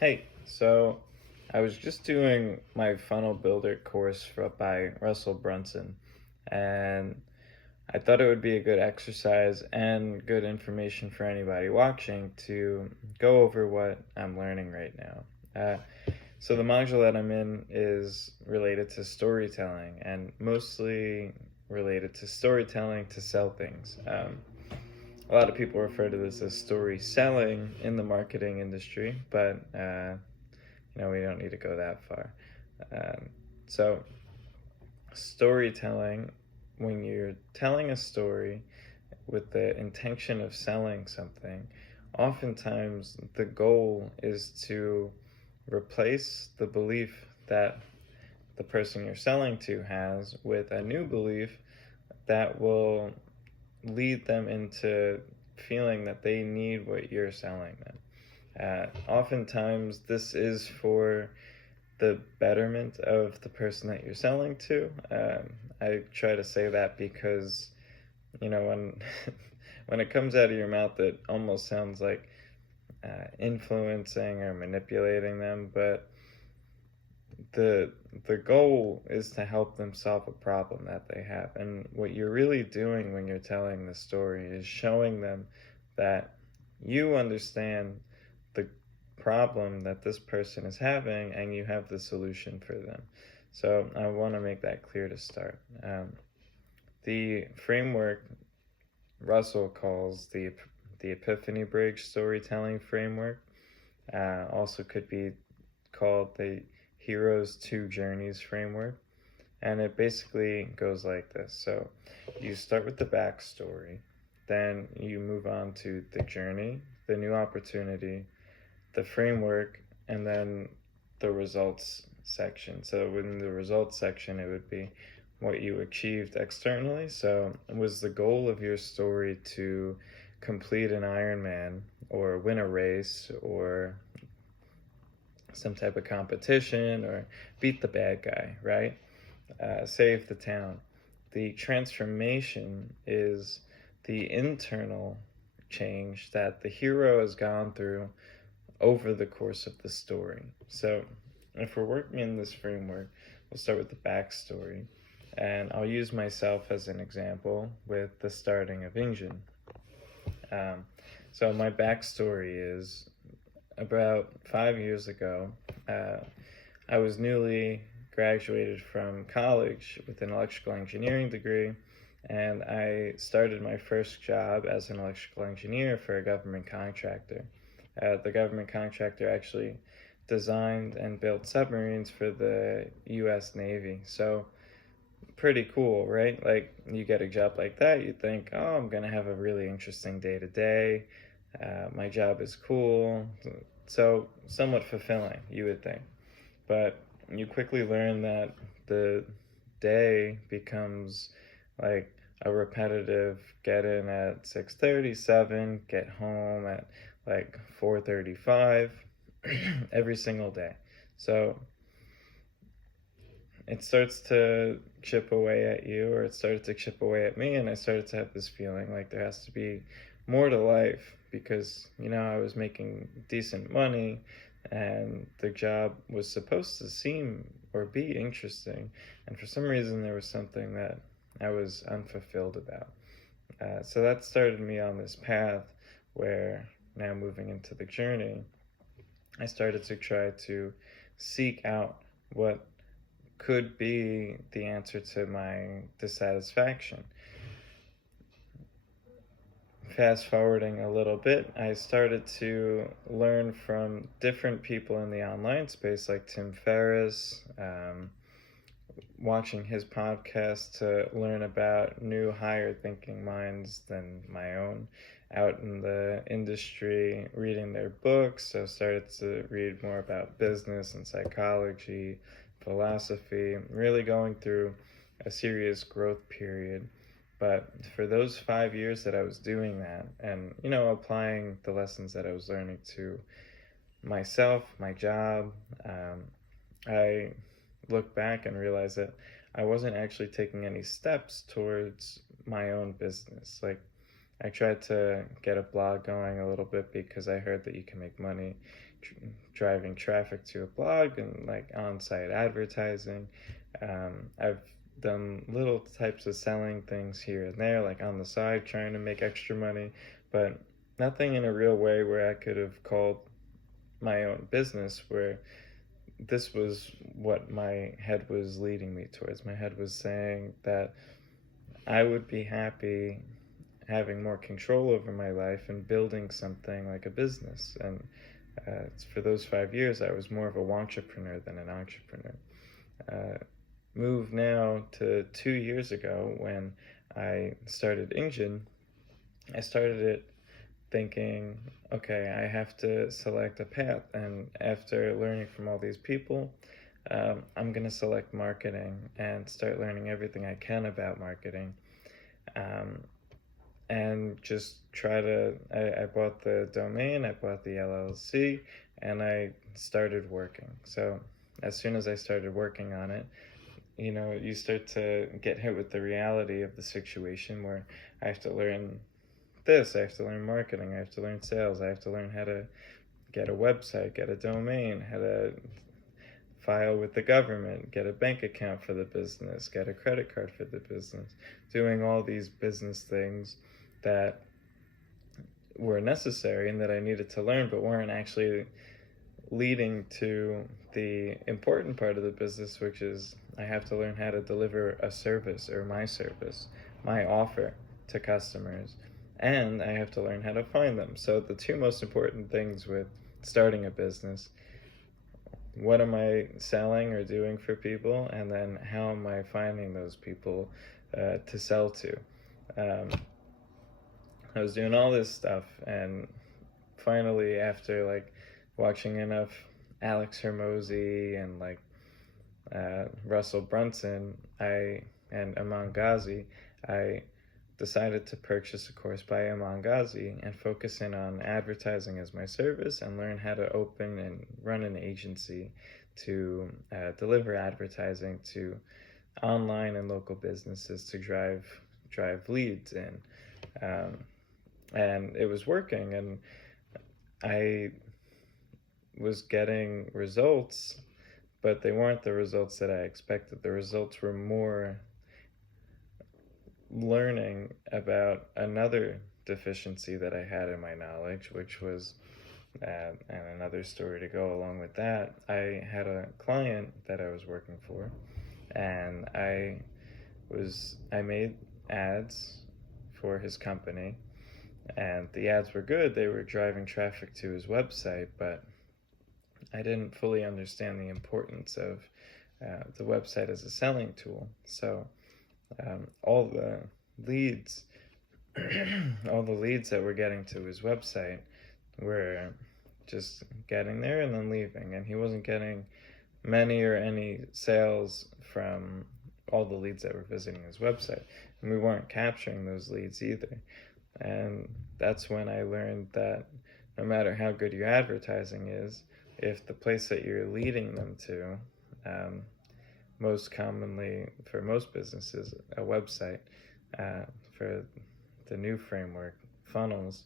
Hey, so I was just doing my funnel builder course by Russell Brunson, and I thought it would be a good exercise and good information for anybody watching to go over what I'm learning right now. So the module that I'm in is related to storytelling and mostly related to storytelling to sell things. A lot of people refer to this as story selling in the marketing industry, but we don't need to go that far. Um, so, storytelling, when you're telling a story with the intention of selling something, oftentimes the goal is to replace the belief that the person you're selling to has with a new belief that will lead them into feeling that they need what you're selling them. Oftentimes, this is for the betterment of the person that you're selling to. I try to say that because, when when it comes out of your mouth, it almost sounds like influencing or manipulating them, but the the goal is to help them solve a problem that they have. And what you're really doing when you're telling the story is showing them that you understand the problem that this person is having and you have the solution for them. So I want to make that clear to start. The framework Russell calls the Epiphany Bridge storytelling framework, also could be called the Hero's Two Journeys framework. And it basically goes like this. So you start with the backstory, then you move on to the journey, the new opportunity, the framework, and then the results section. So within the results section, it would be what you achieved externally. So was the goal of your story to complete an Ironman or win a race or some type of competition or beat the bad guy, right? Save the town. The transformation is the internal change that the hero has gone through over the course of the story. So, if we're working in this framework, we'll start with the backstory. And I'll use myself as an example with the starting of Engine. So, my backstory is about 5 years ago, uh, I was newly graduated from college with an electrical engineering degree, and I started my first job as an electrical engineer for a government contractor. The government contractor actually designed and built submarines for the U.S. Navy. So, pretty cool, right? Like, you get a job like that, you think, oh, I'm going to have a really interesting day to day. My job is cool. So, somewhat fulfilling, you would think. But you quickly learn that the day becomes like a repetitive get in at 6:37, get home at like 4:35 every single day. So it starts to chip away at you, or it started to chip away at me, and I started to have this feeling like there has to be more to life because, I was making decent money and the job was supposed to seem or be interesting. And for some reason, there was something that I was unfulfilled about. So that started me on this path where now moving into the journey, I started to try to seek out what could be the answer to my dissatisfaction. Fast forwarding a little bit, I started to learn from different people in the online space like Tim Ferriss, watching his podcast to learn about new higher thinking minds than my own out in the industry, reading their books. So I started to read more about business and psychology, philosophy, really going through a serious growth period. But for those 5 years that I was doing that and, applying the lessons that I was learning to myself, my job, I look back and realize that I wasn't actually taking any steps towards my own business. Like, I tried to get a blog going a little bit because I heard that you can make money driving traffic to a blog and like on-site advertising. I've done little types of selling things here and there, like on the side, trying to make extra money, but nothing in a real way where I could have called my own business, where this was what my head was leading me towards. My head was saying that I would be happy having more control over my life and building something like a business. And for those 5 years, I was more of a wantrepreneur than an entrepreneur. Move now to 2 years ago when I started Engine. I started it thinking, okay, I have to select a path, and after learning from all these people, I'm going to select marketing and start learning everything I can about marketing, and just try to, I bought the domain, I bought the LLC, and I started working. So as soon as I started working on it, you start to get hit with the reality of the situation where I have to learn this, I have to learn marketing, I have to learn sales, I have to learn how to get a website, get a domain, how to file with the government, get a bank account for the business, get a credit card for the business, doing all these business things that were necessary and that I needed to learn, but weren't actually leading to the important part of the business, which is I have to learn how to deliver a service, or my offer to customers, and I have to learn how to find them. So the two most important things with starting a business: what am I selling or doing for people, and then how am I finding those people to sell to. I was doing all this stuff, and finally, after like watching enough Alex Hermosi and like Russell Brunson and Aman Ghazi, I decided to purchase a course by Aman Ghazi and focus in on advertising as my service and learn how to open and run an agency to deliver advertising to online and local businesses to drive leads in. And it was working, and I was getting results, but they weren't the results that I expected. The results were more learning about another deficiency that I had in my knowledge, which was, and another story to go along with that, I had a client that I was working for, and I made ads for his company, and the ads were good. They were driving traffic to his website, but I didn't fully understand the importance of the website as a selling tool. So all the leads that were getting to his website were just getting there and then leaving, and he wasn't getting many or any sales from all the leads that were visiting his website, and we weren't capturing those leads either. And that's when I learned that no matter how good your advertising is, if the place that you're leading them to, most commonly for most businesses, a website, for the new framework, funnels,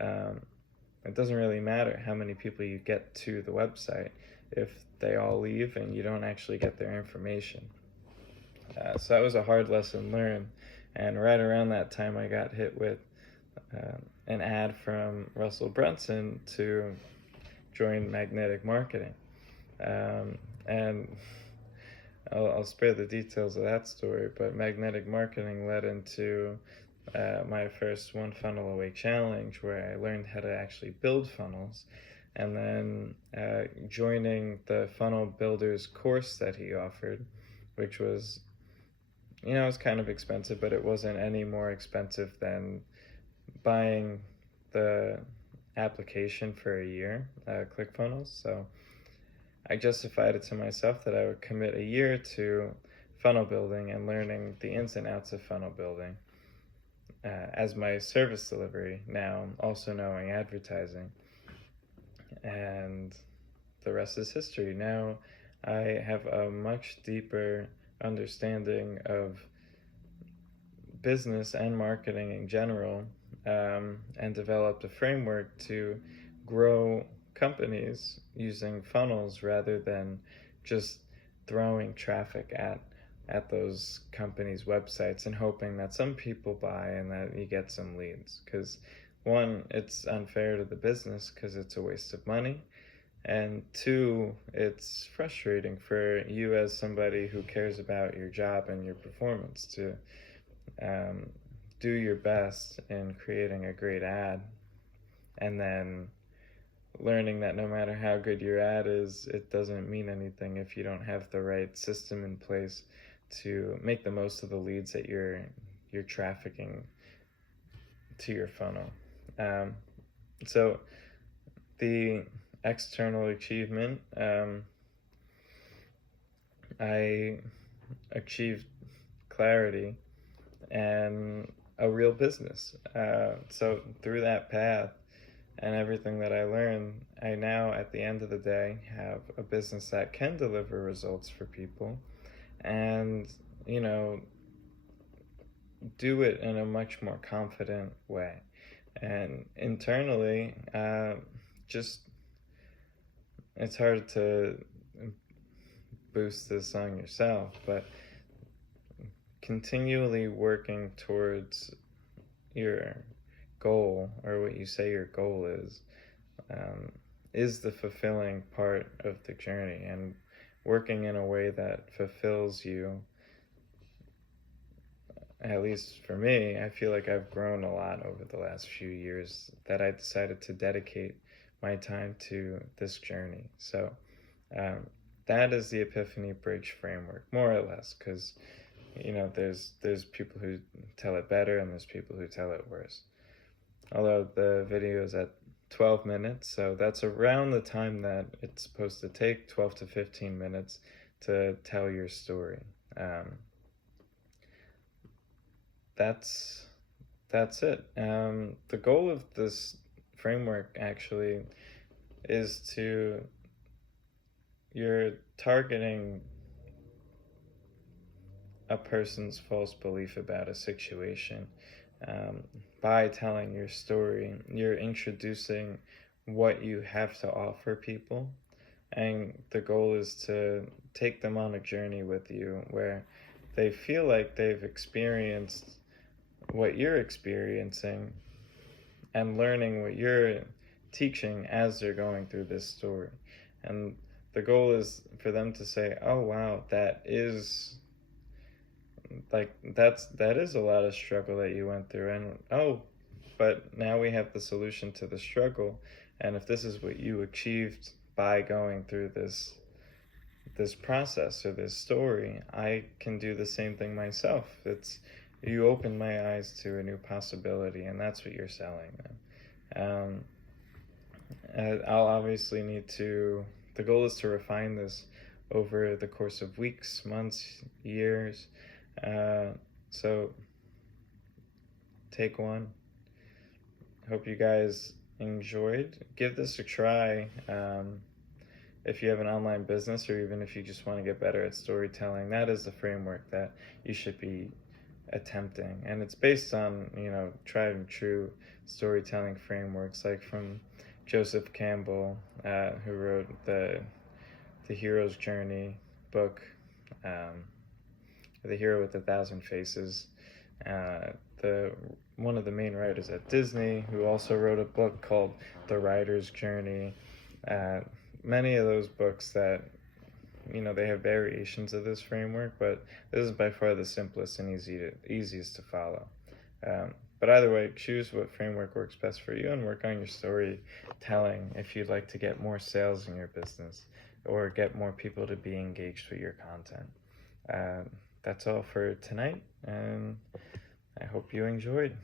it doesn't really matter how many people you get to the website if they all leave and you don't actually get their information. So that was a hard lesson learned, and right around that time I got hit with an ad from Russell Brunson to join magnetic marketing, and I'll spare the details of that story, but magnetic marketing led into my first One Funnel Away challenge, where I learned how to actually build funnels, and then joining the Funnel Builders course that he offered, which was, it was kind of expensive, but it wasn't any more expensive than buying the application for a year, ClickFunnels. So I justified it to myself that I would commit a year to funnel building and learning the ins and outs of funnel building as my service delivery, now also knowing advertising. And the rest is history. Now I have a much deeper understanding of business and marketing in general, and developed a framework to grow companies using funnels rather than just throwing traffic at those companies' websites and hoping that some people buy and that you get some leads. Because one, it's unfair to the business because it's a waste of money, and two, it's frustrating for you as somebody who cares about your job and your performance to um, do your best in creating a great ad, and then learning that no matter how good your ad is, it doesn't mean anything if you don't have the right system in place to make the most of the leads that you're trafficking to your funnel. So the external achievement, I achieved clarity and a real business. So through that path and everything that I learned, I now, at the end of the day, have a business that can deliver results for people and, do it in a much more confident way. And internally, just it's hard to boost this on yourself, but continually working towards your goal, or what you say your goal is the fulfilling part of the journey, and working in a way that fulfills you. At least for me, I feel like I've grown a lot over the last few years that I decided to dedicate my time to this journey. So that is the Epiphany Bridge framework, more or less, because there's people who tell it better and there's people who tell it worse. Although the video is at 12 minutes, so that's around the time that it's supposed to take, 12 to 15 minutes to tell your story. That's it. The goal of this framework actually is you're targeting a person's false belief about a situation. By telling your story, you're introducing what you have to offer people, and the goal is to take them on a journey with you where they feel like they've experienced what you're experiencing and learning what you're teaching as they're going through this story. And the goal is for them to say, oh wow, that is a lot of struggle that you went through, and but now we have the solution to the struggle, and if this is what you achieved by going through this process or this story, I can do the same thing myself. You opened my eyes to a new possibility, and that's what you're selling them. I'll obviously the goal is to refine this over the course of weeks, months, years. So take one. Hope you guys enjoyed. Give this a try. If you have an online business, or even if you just want to get better at storytelling, that is the framework that you should be attempting. And it's based on, tried and true storytelling frameworks, like from Joseph Campbell, who wrote the Hero's Journey book, The Hero with 1,000 Faces. One of the main writers at Disney, who also wrote a book called The Writer's Journey. Many of those books that, they have variations of this framework, but this is by far the simplest and easiest to follow. But either way, choose what framework works best for you and work on your storytelling if you'd like to get more sales in your business or get more people to be engaged with your content. That's all for tonight, and I hope you enjoyed.